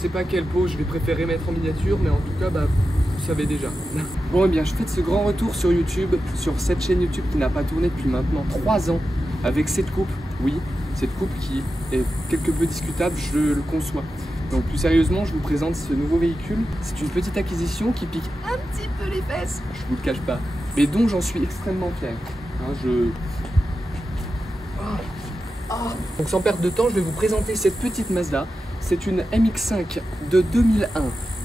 sais pas quelle peau je vais préférer mettre en miniature, mais en tout cas, bah, vous savez déjà. Bon, et bien, je fais ce grand retour sur YouTube, sur cette chaîne YouTube qui n'a pas tourné depuis maintenant 3 ans, avec cette coupe. Oui, cette coupe qui est quelque peu discutable, je le conçois. Donc plus sérieusement, je vous présente ce nouveau véhicule. C'est une petite acquisition qui pique un petit peu les fesses, je vous le cache pas, mais dont j'en suis extrêmement fier. Donc sans perdre de temps, je vais vous présenter cette petite Mazda. C'est une MX-5 de 2001,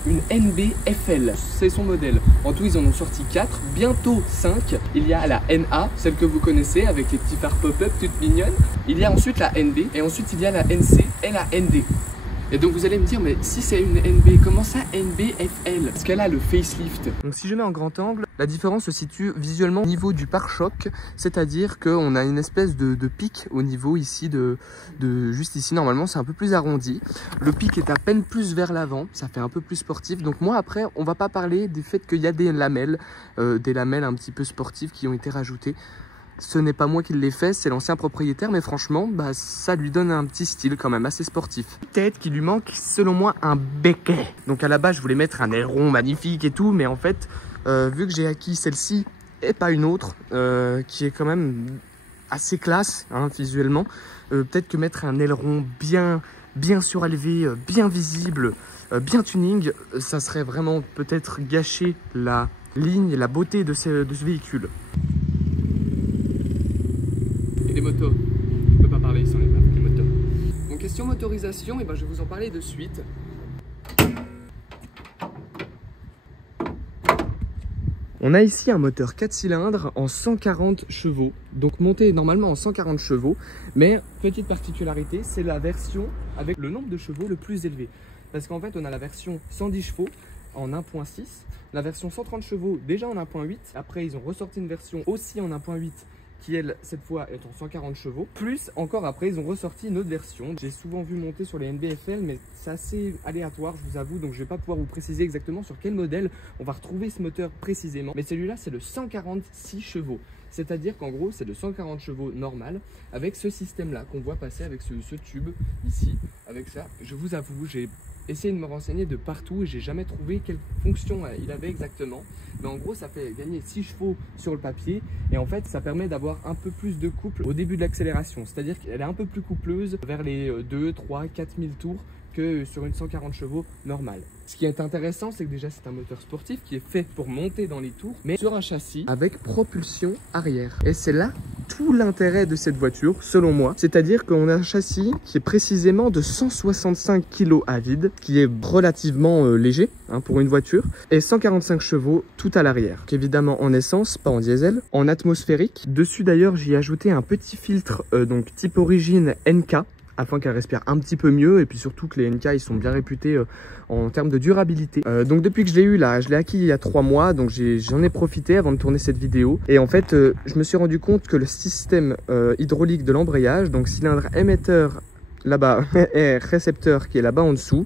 une NB FL, c'est son modèle. En tout, ils en ont sorti 4, bientôt 5. Il y a la NA, celle que vous connaissez, avec les petits phares pop-up toutes mignonnes. Il y a ensuite la NB, et ensuite il y a la NC et la ND. Et donc vous allez me dire, mais si c'est une NB, comment ça NB-FL? Parce qu'elle a le facelift. Donc si je mets en grand angle, la différence se situe visuellement au niveau du pare-choc, c'est-à-dire qu'on a une espèce de pic au niveau ici, juste ici, normalement c'est un peu plus arrondi. Le pic est à peine plus vers l'avant, ça fait un peu plus sportif. Donc moi après, on va pas parler du fait qu'il y a des lamelles un petit peu sportives qui ont été rajoutées. Ce n'est pas moi qui l'ai fait, c'est l'ancien propriétaire, mais franchement, bah, ça lui donne un petit style quand même assez sportif. Peut-être qu'il lui manque, selon moi, un béquet. Donc à la base, je voulais mettre un aileron magnifique et tout, mais en fait, vu que j'ai acquis celle-ci et pas une autre, qui est quand même assez classe hein, visuellement, peut-être que mettre un aileron bien surélevé, bien visible, bien tuning, ça serait vraiment peut-être gâcher la ligne, la beauté de ce véhicule. Les motos, je peux pas parler sans les motos. Donc question motorisation, et ben je vais vous en parler de suite. On a ici un moteur 4 cylindres en 140 chevaux, donc monté normalement en 140 chevaux, mais petite particularité, c'est la version avec le nombre de chevaux le plus élevé. Parce qu'en fait on a la version 110 chevaux en 1.6, la version 130 chevaux déjà en 1.8, après ils ont ressorti une version aussi en 1.8 qui elle cette fois est en 140 chevaux, plus encore après ils ont ressorti une autre version. J'ai souvent vu monter sur les NBFL, mais c'est assez aléatoire je vous avoue, donc je vais pas pouvoir vous préciser exactement sur quel modèle on va retrouver ce moteur précisément, mais celui-là c'est le 146 chevaux, c'est à dire qu'en gros c'est le 140 chevaux normal avec ce système là qu'on voit passer avec ce tube ici, avec ça. Je vous avoue, j'ai essayé de me renseigner de partout et j'ai jamais trouvé quelle fonction il avait exactement, mais en gros ça fait gagner 6 chevaux sur le papier, et en fait ça permet d'avoir un peu plus de couple au début de l'accélération, c'est à dire qu'elle est un peu plus coupleuse vers les 2, 3, 4 000 tours que sur une 140 chevaux normale. Ce qui est intéressant, c'est que déjà c'est un moteur sportif qui est fait pour monter dans les tours, mais sur un châssis avec propulsion arrière. Et c'est là tout l'intérêt de cette voiture, selon moi. C'est-à-dire qu'on a un châssis qui est précisément de 165 kg à vide, qui est relativement léger hein, pour une voiture, et 145 chevaux tout à l'arrière. Évidemment en essence, pas en diesel, en atmosphérique. Dessus d'ailleurs, j'y ai ajouté un petit filtre donc type origine NK, afin qu'elle respire un petit peu mieux, et puis surtout que les NK ils sont bien réputés en termes de durabilité. Donc depuis que je l'ai eu là, je l'ai acquis il y a 3 mois, donc j'en ai profité avant de tourner cette vidéo, et en fait je me suis rendu compte que le système hydraulique de l'embrayage, donc cylindre émetteur là-bas et récepteur qui est là-bas en dessous,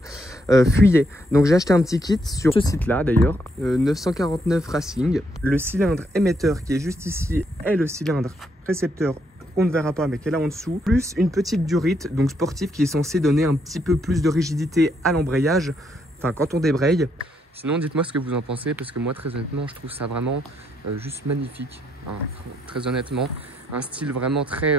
fuyait. Donc j'ai acheté un petit kit sur ce site là d'ailleurs, 949 Racing. Le cylindre émetteur qui est juste ici est le cylindre récepteur, on ne verra pas mais qu'elle a en dessous, plus une petite durite donc sportive qui est censée donner un petit peu plus de rigidité à l'embrayage, enfin quand on débraye. Sinon dites-moi ce que vous en pensez, parce que moi très honnêtement je trouve ça vraiment juste magnifique hein, très honnêtement, un style vraiment très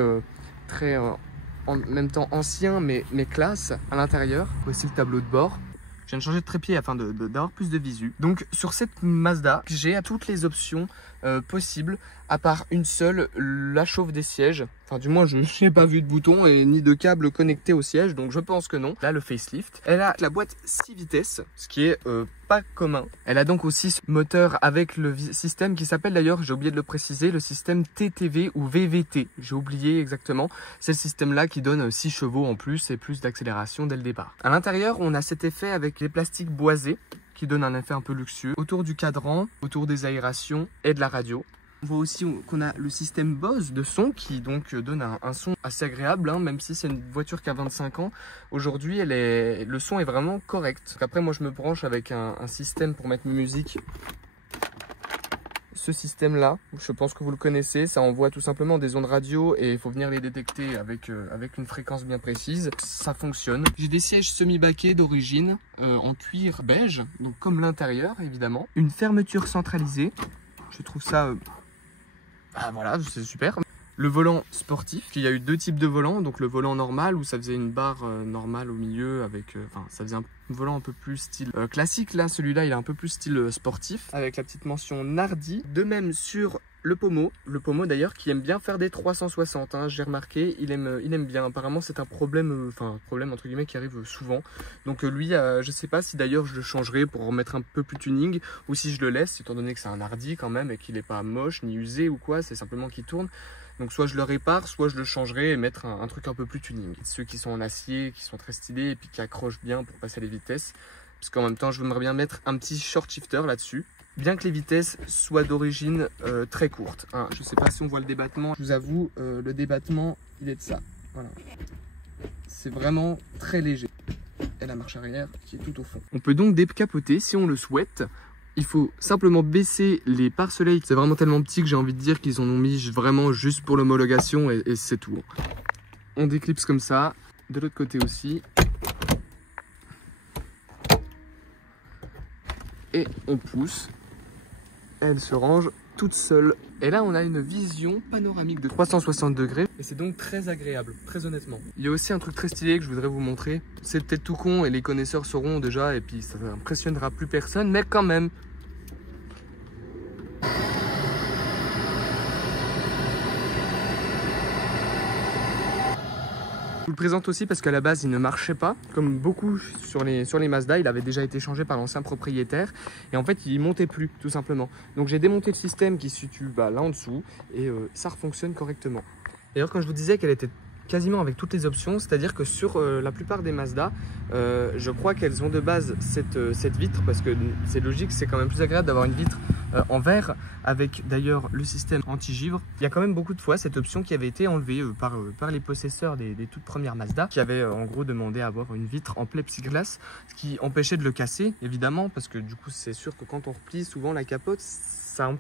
en même temps ancien mais classe à l'intérieur. Voici le tableau de bord. Je viens de changer de trépied afin d'avoir plus de visu. Donc sur cette Mazda, j'ai à toutes les options possibles, à part une seule, la chauffe des sièges. Enfin du moins je n'ai pas vu de bouton et ni de câble connecté au siège, donc je pense que non. Là le facelift. Elle a la boîte 6 vitesses, ce qui est pas commun. Elle a donc aussi ce moteur avec le système qui s'appelle d'ailleurs, j'ai oublié de le préciser, le système TTV ou VVT. J'ai oublié exactement. C'est le système là qui donne 6 chevaux en plus et plus d'accélération dès le départ. À l'intérieur on a cet effet avec les plastiques boisés qui donne un effet un peu luxueux autour du cadran, autour des aérations et de la radio. On voit aussi qu'on a le système Bose de son qui donc donne un son assez agréable, hein, même si c'est une voiture qui a 25 ans. Aujourd'hui, le son est vraiment correct. Donc après, moi, je me branche avec un système pour mettre mes musiques ce système-là. Je pense que vous le connaissez. Ça envoie tout simplement des ondes radio et il faut venir les détecter avec une fréquence bien précise. Ça fonctionne. J'ai des sièges semi-baquets d'origine en cuir beige, donc comme l'intérieur évidemment. Une fermeture centralisée. Je trouve ça... voilà, c'est super. Le volant sportif, il y a eu deux types de volants, donc le volant normal où ça faisait une barre normale au milieu avec, ça faisait un volant un peu plus style classique. Là, celui-là, il est un peu plus style sportif avec la petite mention Nardi. De même sur le Pomo d'ailleurs qui aime bien faire des 360, hein, j'ai remarqué, il aime bien. Apparemment, c'est un problème, problème entre guillemets qui arrive souvent. Donc lui, je sais pas si d'ailleurs je le changerai pour remettre un peu plus tuning ou si je le laisse, étant donné que c'est un Nardi quand même et qu'il n'est pas moche ni usé ou quoi, c'est simplement qu'il tourne. Donc soit je le répare, soit je le changerai et mettre un truc un peu plus tuning. Ceux qui sont en acier, qui sont très stylés et puis qui accrochent bien pour passer les vitesses. Parce qu'en même temps, je voudrais bien mettre un petit short shifter là-dessus. Bien que les vitesses soient d'origine très courtes. Hein. Je ne sais pas si on voit le débattement. Je vous avoue, le débattement, il est de ça. Voilà. C'est vraiment très léger. Et la marche arrière qui est tout au fond. On peut donc décapoter si on le souhaite. Il faut simplement baisser les pare-soleil. C'est vraiment tellement petit que j'ai envie de dire qu'ils en ont mis vraiment juste pour l'homologation et c'est tout. On déclipse comme ça. De l'autre côté aussi. Et on pousse. Elle se range toute seule. Et là, on a une vision panoramique de 360 degrés. Et c'est donc très agréable, très honnêtement. Il y a aussi un truc très stylé que je voudrais vous montrer. C'est peut-être tout con et les connaisseurs sauront déjà. Et puis ça n'impressionnera plus personne. Mais quand même. Je vous le présente aussi parce qu'à la base il ne marchait pas, comme beaucoup sur les Mazda, il avait déjà été changé par l'ancien propriétaire et en fait il montait plus tout simplement. Donc j'ai démonté le système qui se situe là en dessous et ça refonctionne correctement. D'ailleurs quand je vous disais qu'elle était quasiment avec toutes les options, c'est-à-dire que sur la plupart des Mazda, je crois qu'elles ont de base cette vitre parce que c'est logique, c'est quand même plus agréable d'avoir une vitre en verre avec d'ailleurs le système anti-givre. Il y a quand même beaucoup de fois cette option qui avait été enlevée par les possesseurs des toutes premières Mazda qui avaient en gros demandé à avoir une vitre en plexiglas, ce qui empêchait de le casser évidemment parce que du coup c'est sûr que quand on replie souvent la capote, ça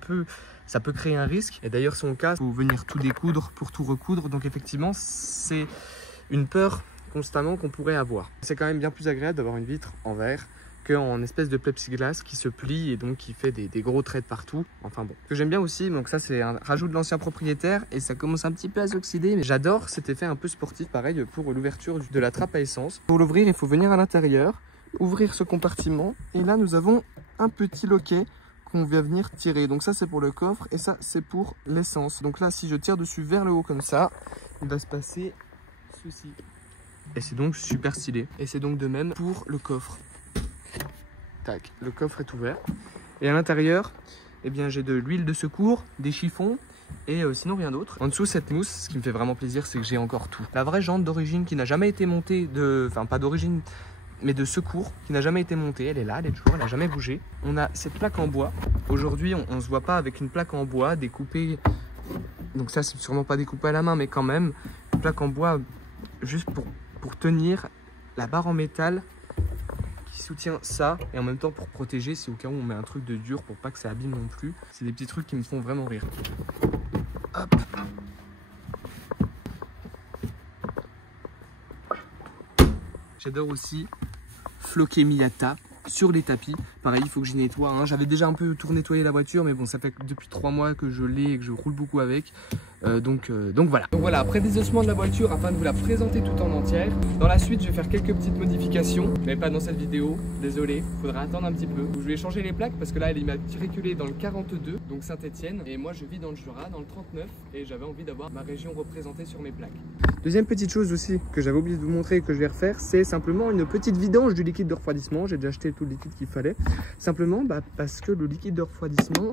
peut créer un risque. Et d'ailleurs si on casse, il faut venir tout découdre pour tout recoudre. Donc effectivement c'est une peur constamment qu'on pourrait avoir. C'est quand même bien plus agréable d'avoir une vitre en verre qu'en espèce de plexiglas qui se plie et donc qui fait des gros traits de partout. Enfin bon. Ce que j'aime bien aussi, donc ça c'est un rajout de l'ancien propriétaire et ça commence un petit peu à s'oxyder, mais j'adore cet effet un peu sportif pareil pour l'ouverture de la trappe à essence. Pour l'ouvrir, il faut venir à l'intérieur, ouvrir ce compartiment et là nous avons un petit loquet qu'on va venir tirer. Donc ça c'est pour le coffre et ça c'est pour l'essence. Donc là si je tire dessus vers le haut comme ça, il va se passer ceci. Et c'est donc super stylé. Et c'est donc de même pour le coffre. Tac, le coffre est ouvert. Et à l'intérieur, eh bien j'ai de l'huile de secours, des chiffons et sinon rien d'autre. En dessous cette mousse, ce qui me fait vraiment plaisir, c'est que j'ai encore tout. La vraie jante d'origine qui n'a jamais été montée enfin pas d'origine, mais de secours, qui n'a jamais été montée, elle est là, elle est toujours, elle n'a jamais bougé. On a cette plaque en bois. Aujourd'hui, on ne se voit pas avec une plaque en bois découpée. Donc ça, c'est sûrement pas découpé à la main, mais quand même, une plaque en bois juste pour tenir la barre en métal qui soutient ça et en même temps pour protéger si au cas où on met un truc de dur pour pas que ça abîme non plus. C'est des petits trucs qui me font vraiment rire. Hop. J'adore aussi floquer Miyata sur les tapis. Pareil, il faut que j'y nettoie. Hein. J'avais déjà un peu tout nettoyé la voiture, mais bon, ça fait depuis 3 mois que je l'ai et que je roule beaucoup avec. Donc voilà. Donc voilà, après désossements de la voiture, afin de vous la présenter tout en entière. Dans la suite, je vais faire quelques petites modifications, mais pas dans cette vidéo. Désolé, faudra attendre un petit peu. Je vais changer les plaques parce que là, elle est matriculée dans le 42, donc Saint-Étienne. Et moi, je vis dans le Jura, dans le 39, et j'avais envie d'avoir ma région représentée sur mes plaques. Deuxième petite chose aussi que j'avais oublié de vous montrer et que je vais refaire, c'est simplement une petite vidange du liquide de refroidissement. J'ai déjà acheté tout le liquide qu'il fallait. Simplement parce que le liquide de refroidissement,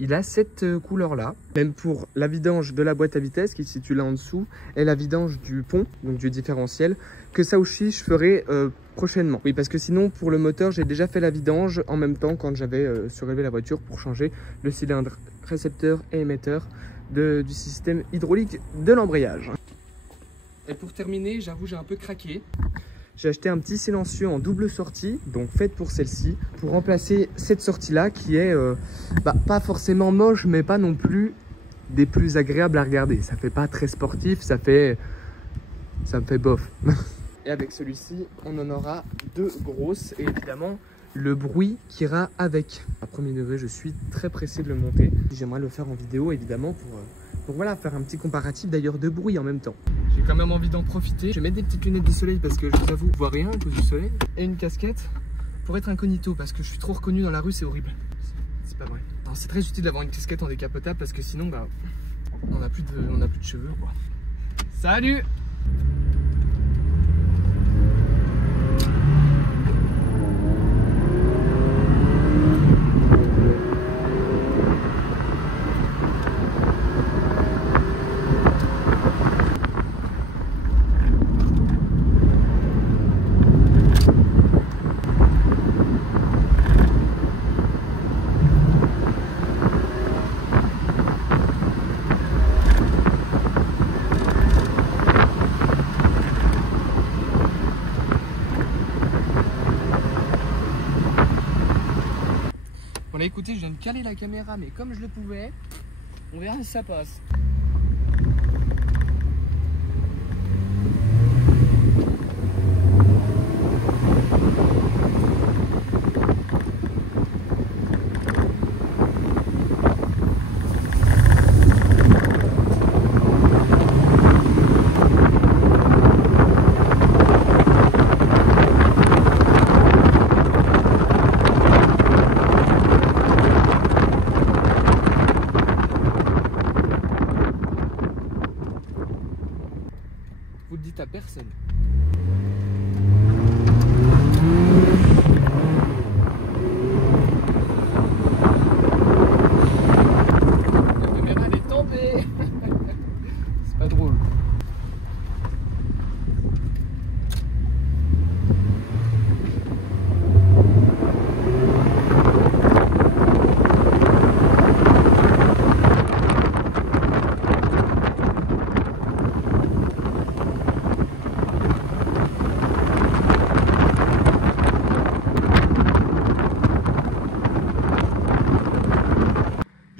il a cette couleur là. Même pour la vidange de la boîte à vitesse qui se situe là en dessous et la vidange du pont, donc du différentiel, que ça aussi je ferai prochainement. Oui, parce que sinon pour le moteur j'ai déjà fait la vidange en même temps quand j'avais surélevé la voiture pour changer le cylindre récepteur et émetteur du système hydraulique de l'embrayage. Et pour terminer, j'avoue j'ai un peu craqué. j'ai acheté un petit silencieux en double sortie, donc faite pour celle-ci, pour remplacer cette sortie-là qui est pas forcément moche, mais pas non plus des plus agréables à regarder. Ça fait pas très sportif, ça me fait bof. Et avec celui-ci, on en aura 2 grosses et évidemment le bruit qui ira avec. À premier degré, je suis très pressé de le monter. J'aimerais le faire en vidéo évidemment pour voilà, faire un petit comparatif d'ailleurs de bruit en même temps. J'ai quand même envie d'en profiter. Je vais mettre des petites lunettes de soleil parce que je vous avoue, je vois rien à cause du soleil. Et une casquette pour être incognito parce que je suis trop reconnu dans la rue, c'est horrible. C'est pas vrai. C'est très utile d'avoir une casquette en décapotable parce que sinon, on n'a plus de cheveux, quoi. Salut! Bon là écoutez, je viens de caler la caméra mais comme je le pouvais, on verra si ça passe. Vous le dites à personne. La caméra elle est tombée. C'est pas drôle.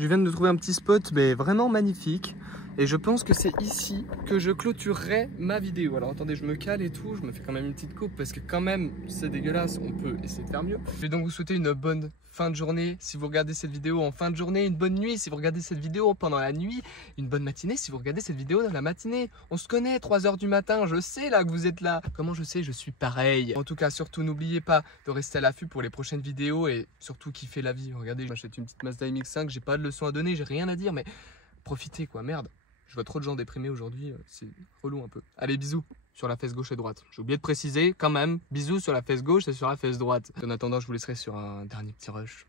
Je viens de trouver un petit spot mais vraiment magnifique et je pense que c'est ici que je clôturerai ma vidéo. Alors attendez, je me cale et tout, je me fais quand même une petite coupe parce que quand même c'est dégueulasse, on peut essayer de faire mieux. Je vais donc vous souhaiter une bonne fin de journée si vous regardez cette vidéo en fin de journée, une bonne nuit si vous regardez cette vidéo pendant la nuit, une bonne matinée si vous regardez cette vidéo dans la matinée. On se connaît, 3 h du matin, je sais là que vous êtes là. Comment je sais? Je suis pareil. En tout cas, surtout n'oubliez pas de rester à l'affût pour les prochaines vidéos et surtout kiffer la vie. Regardez, je m'achète une petite Mazda MX-5, j'ai pas de leçon à donner, j'ai rien à dire mais profitez quoi, merde. Je vois trop de gens déprimés aujourd'hui, c'est relou un peu. Allez, bisous sur la fesse gauche et droite. J'ai oublié de préciser quand même, bisous sur la fesse gauche et sur la fesse droite. En attendant, je vous laisserai sur un dernier petit rush.